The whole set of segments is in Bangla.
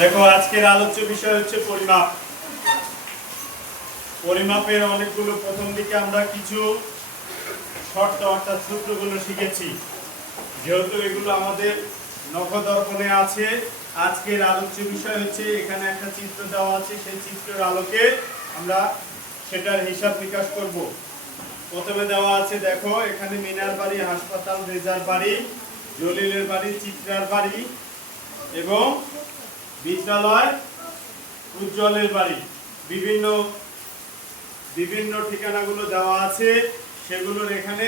দেখো, আজকের আলোচ্য বিষয় হচ্ছে পরিমাপ। পরিমাপের অনেকগুলো, প্রথম দিকে আমরা কিছু শর্ত, অর্থাৎ সূত্রগুলো শিখেছি। যেহেতু এগুলো আমাদের নখদর্পণে আছে, আজকের আলোচ্য বিষয় হচ্ছে এখানে একটা চিত্র দেওয়া আছে, সেই চিত্রের আলোকে আমরা সেটার হিসাব বিকাশ করব। প্রথমে দেওয়া আছে, দেখো, এখানে মিনার বাড়ি, হাসপাতাল, রেজার বাড়ি জলিলের বাড়ি, চিত্রার বাড়ি এবং বিদ্যালয় উজ্জ্বলের বাড়ি। বিভিন্ন বিভিন্ন ঠিকানাগুলো দেওয়া আছে। সেগুলোর এখানে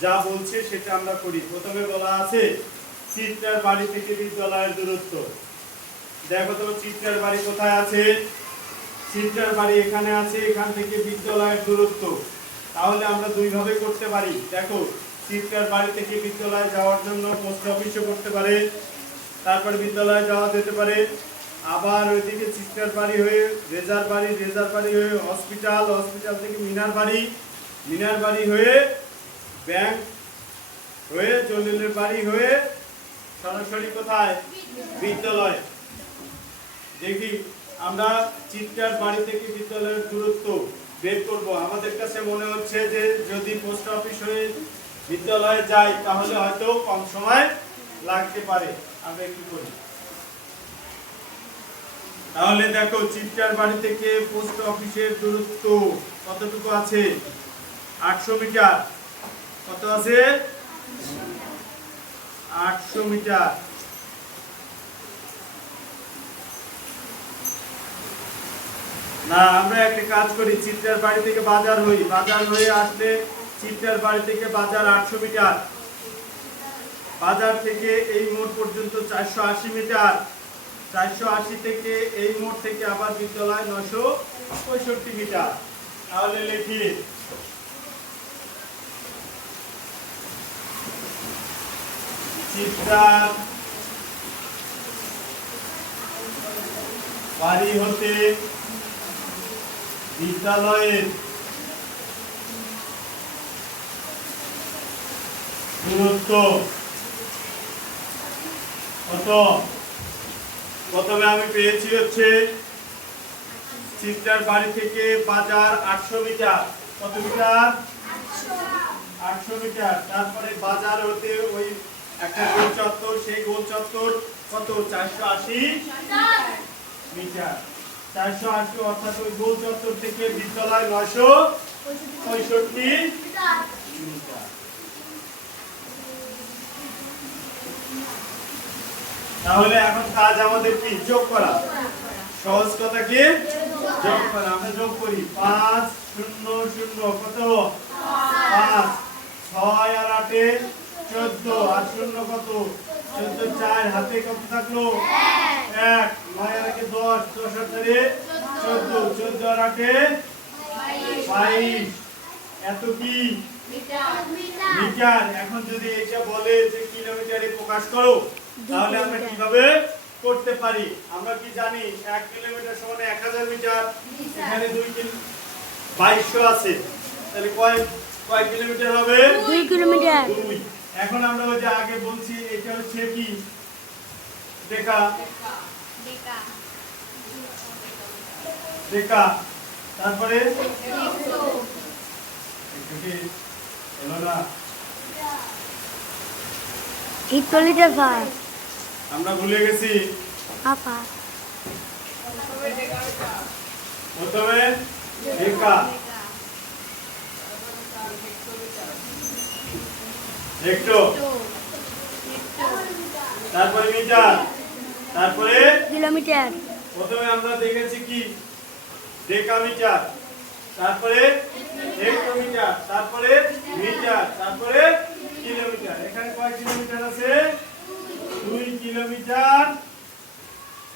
যা বলছে সেটা আমরা করি। প্রথমে বলা আছে, চিত্রার বাড়ি থেকে বিদ্যালয়ের দূরত্ব। দেখো তো, চিত্রার বাড়ি কোথায় আছে? চিত্রার বাড়ি এখানে আছে, এখান থেকে বিদ্যালয়ের দূরত্ব। তাহলে আমরা দুইভাবে করতে পারি। দেখো, চিত্রার বাড়ি থেকে বিদ্যালয়ে যাওয়ার জন্য পোস্ট অফিসে করতে পারে। তারপর বিদ্যালয়ে যাওয়া যেতে পারে। আবার ওইদিকে চিত্রার বাড়ি হয়ে রেজার বাড়ি রেজার বাড়ি হয়ে হসপিটাল হসপিটাল থেকে মিনার বাড়ি। মিনার বাড়ি হয়ে ব্যাংক হয়ে জলিলের বাড়ি হয়ে সরাসরি কোথায়? বিদ্যালয়। দেখি, আমরা চিত্রার বাড়ি থেকে বিদ্যালয়ের দূরত্ব বের করব। আমাদের কাছে মনে হচ্ছে যে যদি পোস্ট অফিস হয়ে বিদ্যালয়ে যাই, তাহলে হয়তো কম সময় লাগতে পারে। আমরা একটু করি তাহলে দেখো, চিত্রার বাড়ি থেকে পোস্ট অফিসের দূরত্ব কতটুকু আছে? আটশো মিটার। কত আছে? আটশো মিটার। না, আমরা একটা কাজ করি, চিত্রার বাড়ি থেকে বাজার হই। বাজার হয়ে আসলে চিত্রার বাড়ি থেকে বাজার আটশো মিটার। বাজার থেকে এই মোড় পর্যন্ত চারশো আশি মিটার। চারশো আশি থেকে এই মোড় থেকে আবার বিদ্যালয় নশো পঁয়ষট্টি মিটার। তাহলে লিখি। বাড়ি হতে বিদ্যালয়ের দূরত্ব কত প্রথমে আমি পেয়েছি হচ্ছে চিত্রার বাড়ি থেকে বাজার আটশো মিটার। কত মিটার? আটশো মিটার। তারপরে বাজার হতে ওই একটা গোল চত্বর, সেই গোল চত্বর কত? চারশো আশি মিটার। চারশো আশি অর্থাৎ ওই গোল চত্বর থেকে বিদ্যালয় নয়শো পঁয়ষট্টি মিটার। তাহলে এখন কাজ আমাদের কি? যোগ করা। সহজ কথা কি? যোগ করা। আমরা যোগ করি। পাঁচ শূন্য শূন্য। কত? পাঁচ। ছয় আর আটে চোদ্দ। আর শূন্য কত? চোদ্দ চার। হাতে কত থাকল? এক। নয় আর একে দশ। দশ আর চারে চোদ্দ। চোদ্দ আর আটে বাইশ। এত কি? মিটার। এখন যদি এটা বলে যে কিলোমিটারে প্রকাশ করো তাহলে আমরা কীভাবে করতে পারি? আমরা কি জানি এক কিলোমিটার সমান এক হাজার মিটার এখানে দুই কিলো বাইশশো আছে। তাহলে কয় কয় কিলোমিটার হবে? দুই কিলোমিটার। দুই। এখন আমরা ওই যে আগে বলছি এটা হচ্ছে কি? রেখা রেখা তারপরে? একটু কি আমরা ভুলে গেছি। আপা প্রথমে রেখা। হেক্টো তারপরে মিটার। তারপরে কিলোমিটার। প্রথমে আমরা দেখেছি কি? ডেকামিটার তারপরে হেক্টোমিটার তারপরে মিটার। তারপরে কিলোমিটার। এখানে কয় কিলোমিটার আছে? কিলোমিটার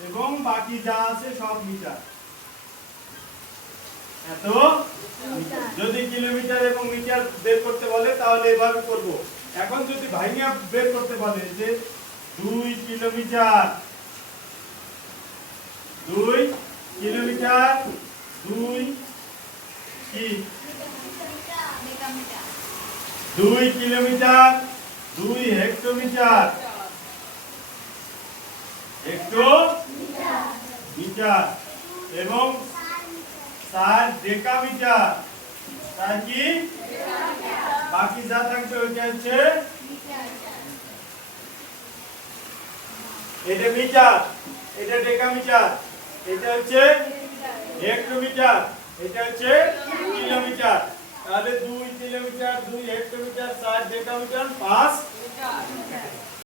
এবং বাকি যা আছে সব মিটার। এত? যদি কিলোমিটার এবং মিটার বের করতে বলে তাহলে এভাবে করব। এখন যদি ভাইয়া বের করতে বলে যে দুই কিলোমিটার দুই কিলোমিটার দুই কি? দুই কিলোমিটার দুই হেক্টোমিটার। হেক্টো মিটার এবং চার ডেকামিটার তার কি? বাকি যা থাকবে ওইটা হচ্ছে এটা মিটার এটা ডেকামিটার এটা হচ্ছে হেক্টোমিটার এটা হচ্ছে কিলোমিটার তাহলে দুই কিলোমিটার দুই হেক্টোমিটার চার ডেকামিটার পাঁচ